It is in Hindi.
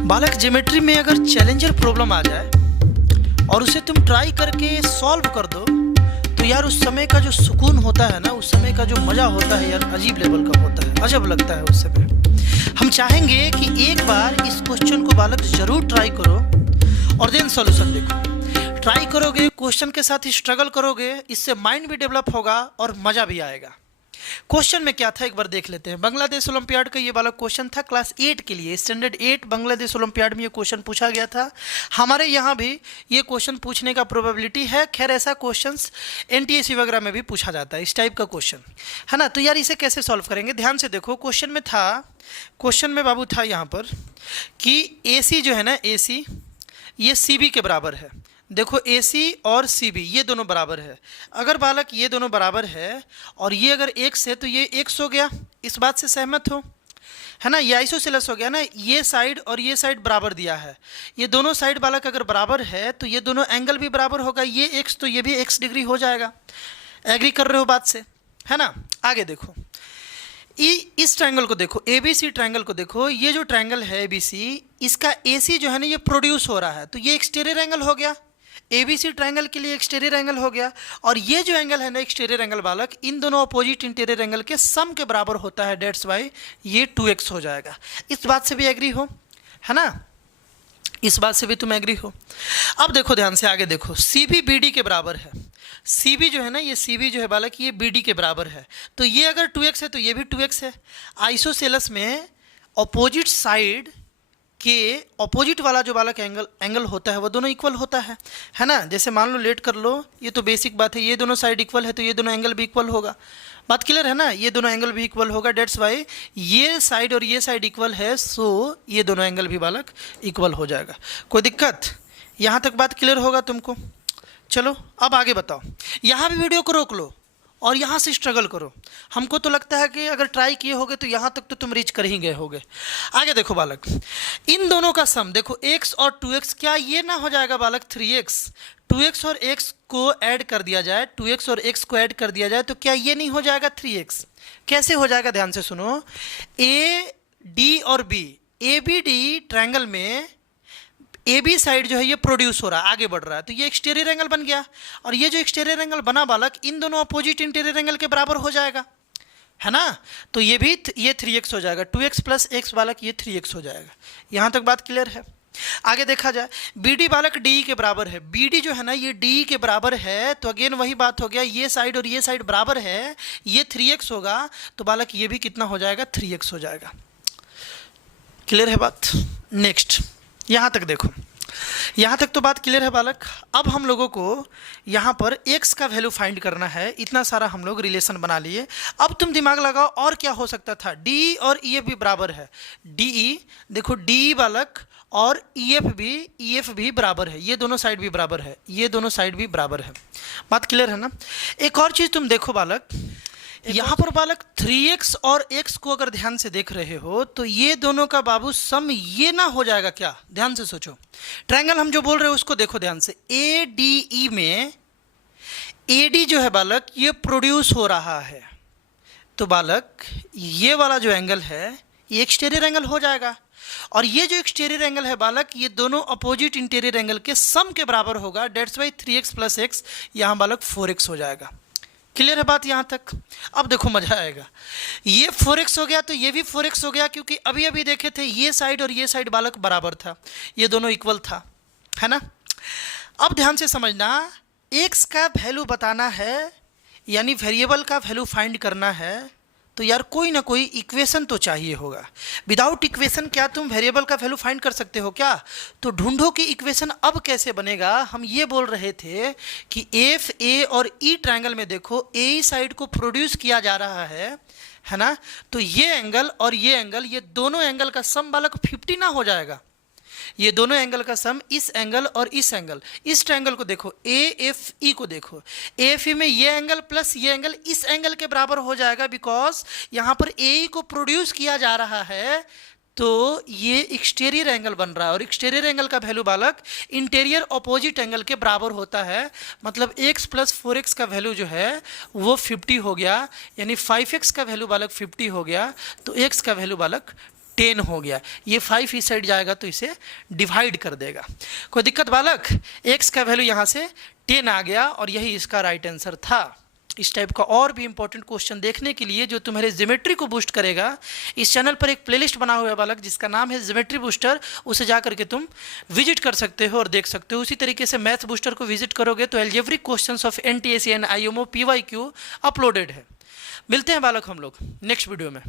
बालक ज्योमेट्री में अगर चैलेंजर प्रॉब्लम आ जाए और उसे तुम ट्राई करके सॉल्व कर दो तो यार उस समय का जो सुकून होता है ना, उस समय का जो मज़ा होता है यार, अजीब लेवल का होता है, अजब लगता है उस समय। हम चाहेंगे कि एक बार इस क्वेश्चन को बालक ज़रूर ट्राई करो और देन सॉल्यूशन देखो। ट्राई करोगे, क्वेश्चन के साथ स्ट्रगल करोगे, इससे माइंड भी डेवलप होगा और मज़ा भी आएगा। क्वेश्चन में क्या था एक बार देख लेते हैं। बांग्लादेश ओलंपियाड का ये वाला क्वेश्चन था क्लास 8 के लिए, स्टैंडर्ड 8 बांग्लादेश ओलंपियाड में ये क्वेश्चन पूछा गया था। हमारे यहाँ भी ये क्वेश्चन पूछने का प्रोबेबिलिटी है। खैर ऐसा क्वेश्चंस एनटीएससी वगैरह में भी पूछा जाता है, इस टाइप का क्वेश्चन है ना। तो यार इसे कैसे सॉल्व करेंगे, ध्यान से देखो। क्वेश्चन में था, क्वेश्चन में बाबू था यहाँ पर कि AC जो है ना, AC ये CB के बराबर है। देखो AC और CB ये दोनों बराबर है। अगर बालक ये दोनों बराबर है और ये अगर x है तो ये x हो गया, इस बात से सहमत हो, है ना। ये आइसोसेलेस हो गया ना, ये साइड और ये साइड बराबर दिया है। ये दोनों साइड बालक अगर बराबर है तो ये दोनों एंगल भी बराबर होगा। ये x तो ये भी x डिग्री हो जाएगा। एग्री कर रहे हो बात से, है ना। आगे देखो, इस ट्रायंगल को देखो, ABC ट्रायंगल को देखो। ये जो ट्रायंगल है ABC, इसका AC जो है ना ये प्रोड्यूस हो रहा है, तो ये एक्सटीरियर एंगल हो गया। ABC ट्रायंगल के लिए एक्सटीरियर एंगल हो गया। और ये जो एंगल है ना एक्सटीरियर एंगल बालक, इन दोनों अपोजिट इंटीरियर एंगल के सम के बराबर होता है। डेट्स वाई ये 2x हो जाएगा। इस बात से भी एग्री हो, है ना, इस बात से भी तुम एग्री हो। अब देखो ध्यान से आगे देखो, CB BD के बराबर है। CB जो है ना, ये CB जो है बालक ये BD के बराबर है। तो ये अगर 2x है तो ये भी 2x है। आइसोसेलेस में अपोजिट साइड के अपोजिट वाला जो बालक एंगल होता है वो दोनों इक्वल होता है ना। जैसे मान लो लेट कर लो, ये तो बेसिक बात है, ये दोनों साइड इक्वल है तो ये दोनों एंगल भी इक्वल होगा। बात क्लियर है ना, ये दोनों एंगल भी इक्वल होगा। डेट्स वाई ये साइड और ये साइड इक्वल है, सो ये दोनों एंगल भी बालक इक्वल हो जाएगा। कोई दिक्कत, यहाँ तक बात क्लियर होगा तुमको। चलो अब आगे बताओ। यहाँ भी वीडियो को रोक लो और यहाँ से स्ट्रगल करो। हमको तो लगता है कि अगर ट्राई किए होगे तो यहाँ तक तो तुम रीच कर ही गए होगे। आगे देखो बालक, इन दोनों का सम देखो, x और 2x, क्या ये ना हो जाएगा बालक 3x। 2x और x को ऐड कर दिया जाए, 2x और x को ऐड कर दिया जाए तो क्या ये नहीं हो जाएगा 3x। कैसे हो जाएगा, ध्यान से सुनो। AD और B, ABD ट्रायंगल में AB साइड जो है ये प्रोड्यूस हो रहा है, आगे बढ़ रहा है, तो ये एक्सटीरियर एंगल बन गया। और ये जो एक्सटीरियर एंगल बना बालक, इन दोनों अपोजिट इंटीरियर एंगल के बराबर हो जाएगा, है ना। तो ये भी ये 3x हो जाएगा। 2x प्लस x बालक ये 3x हो जाएगा। यहाँ तक बात क्लियर है। आगे देखा जाए, BD बालक DE के बराबर है। BD जो है ना ये DE के बराबर है, तो अगेन वही बात हो गया, ये साइड और ये साइड बराबर है, ये 3x होगा, तो बालक ये भी कितना हो जाएगा, 3x हो जाएगा। क्लियर है बात। नेक्स्ट यहाँ तक देखो, यहाँ तक तो बात क्लियर है बालक। अब हम लोगों को यहाँ पर x का वैल्यू फाइंड करना है। इतना सारा हम लोग रिलेशन बना लिए। अब तुम दिमाग लगाओ और क्या हो सकता था। DE और EF भी बराबर है। DE देखो, DE बालक और EF भी बराबर है। ये दोनों साइड भी बराबर है, ये दोनों साइड भी बराबर है। बात क्लियर है ना। एक और चीज़ तुम देखो बालक, यहाँ पर बालक 3x और x को अगर ध्यान से देख रहे हो तो ये दोनों का बाबू सम ये ना हो जाएगा क्या। ध्यान से सोचो, ट्रायंगल हम जो बोल रहे हो उसको देखो ध्यान से। ADE में AD जो है बालक ये प्रोड्यूस हो रहा है, तो बालक ये वाला जो एंगल है ये एक्सटीरियर एंगल हो जाएगा। और ये जो एक्सटीरियर एंगल है बालक, ये दोनों अपोजिट इंटीरियर एंगल के सम के बराबर होगा। That's why 3x plus x यहाँ बालक 4x हो जाएगा। क्लियर है बात यहाँ तक। अब देखो मजा आएगा, ये 4x हो गया तो ये भी 4x हो गया, क्योंकि अभी अभी देखे थे ये साइड और ये साइड बालक बराबर था, ये दोनों इक्वल था, है ना। अब ध्यान से समझना, x का वैल्यू बताना है, यानी वेरिएबल का वैल्यू फाइंड करना है, तो यार कोई ना कोई इक्वेशन तो चाहिए होगा। विदाउट इक्वेशन क्या तुम वेरिएबल का वैल्यू फाइंड कर सकते हो क्या। तो ढूंढो कि इक्वेशन अब कैसे बनेगा। हम ये बोल रहे थे कि FA और E ट्रायंगल में देखो, AE साइड को प्रोड्यूस किया जा रहा है ना। तो ये एंगल और ये एंगल, ये दोनों एंगल का सम बालक 50 ना हो जाएगा। ये दोनों एंगल का सम, इस एंगल और इस एंगल, इस ट्रायंगल को देखो, AFE को देखो, AFE में ये एंगल प्लस ये एंगल इस एंगल के बराबर हो जाएगा, बिकॉज यहाँ पर AE को प्रोड्यूस किया जा रहा है, तो ये एक्सटीरियर एंगल बन रहा है। और एक्सटीरियर एंगल का वैल्यू बालक इंटीरियर अपोजिट एंगल के बराबर होता है। मतलब x प्लस 4x का वैल्यू जो है वो 50 हो गया, यानी 5x का वैल्यू बालक 50 हो गया, तो x का वैल्यू बालक 10 हो गया, ये 5 इस साइड जाएगा तो इसे डिवाइड कर देगा। कोई दिक्कत बालक? x का वैल्यू यहाँ से 10 आ गया और यही इसका राइट आंसर था। इस टाइप का और भी इंपॉर्टेंट क्वेश्चन देखने के लिए जो तुम्हारे ज्योमेट्री को बूस्ट करेगा, इस चैनल पर एक प्लेलिस्ट बना हुआ है बालक जिसका नाम है ज्योमेट्री बूस्टर, उसे जा करके तुम विजिट कर सकते हो और देख सकते हो। उसी तरीके से मैथ बूस्टर को विजिट करोगे तो algebraic questions of NTSE and IMO PYQ uploaded है। मिलते हैं बालक हम लोग नेक्स्ट वीडियो में।